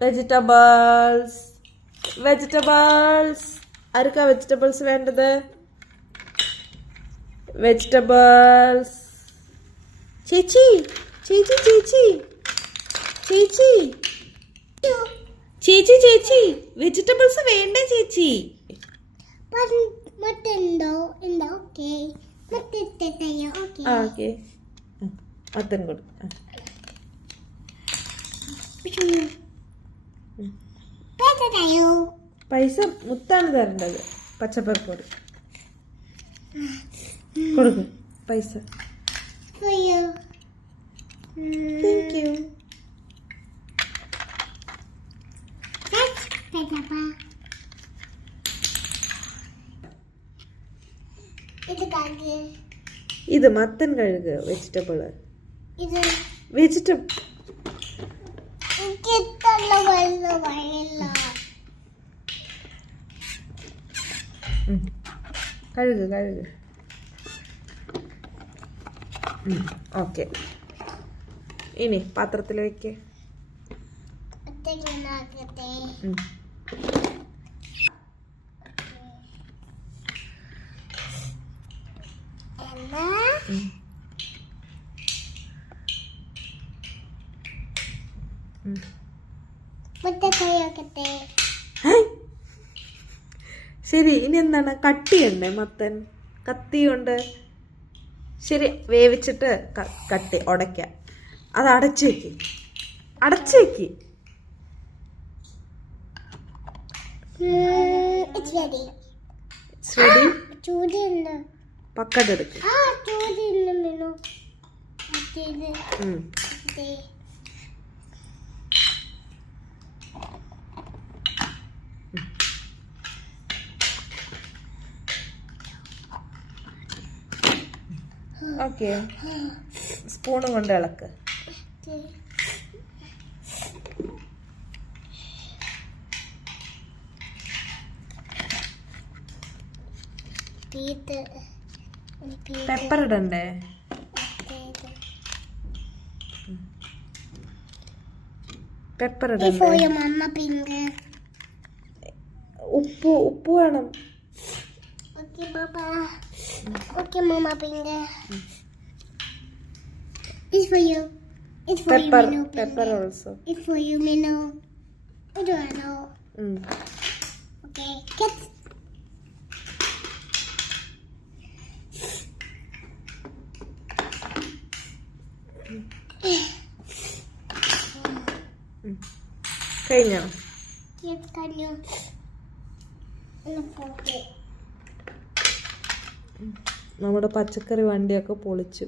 Vegetables vegetables ആർക്കാ vegetables വേണ്ടത്? Vegetables ചേച്ചി ചേച്ചി ചേച്ചി ചേച്ചി ചേച്ചി ചേച്ചി വെജിറ്റബിൾസ് വേണ്ടേ ചേച്ചി? മത്തൻ കൊടു. പൈസ മുത്താണ് തരേണ്ടത്. പച്ചപ്പരിപ്പ് കൊടുക്കും പൈസ. Thank you. ഇത് മത്തൻ കഴുകുക. വെജിറ്റബിള് കഴുകുക. ഓക്കെ, ഇനി പാത്രത്തിൽ വെക്ക്. ശരി, ഇനി എന്താണ്? കട്ടിയുണ്ട് മത്തൻ, കത്തിയുണ്ട്. ശരി, വേവിച്ചിട്ട് കട്ടി ഉടയ്ക്ക. അത് അടച്ചു വെക്ക്. പക്കതെടുക്ക്. ഓക്കെ, സ്പൂണ് കൊണ്ട് ഇളക്ക്. പെപ്പർ ഇടണ്ടേ? പെപ്പർ ഇടണ്ടേ? ഉപ്പ് വേണം. Okay, Mama Finger. It's for you. It's for pepper, you, Minu. Pepper also. It's for you, Minu. I don't know. Okay, get. കഴിഞ്ഞോ? Yes, കഴിഞ്ഞു. നമ്മുടെ പച്ചക്കറി വണ്ടിയൊക്കെ പൊളിച്ചു.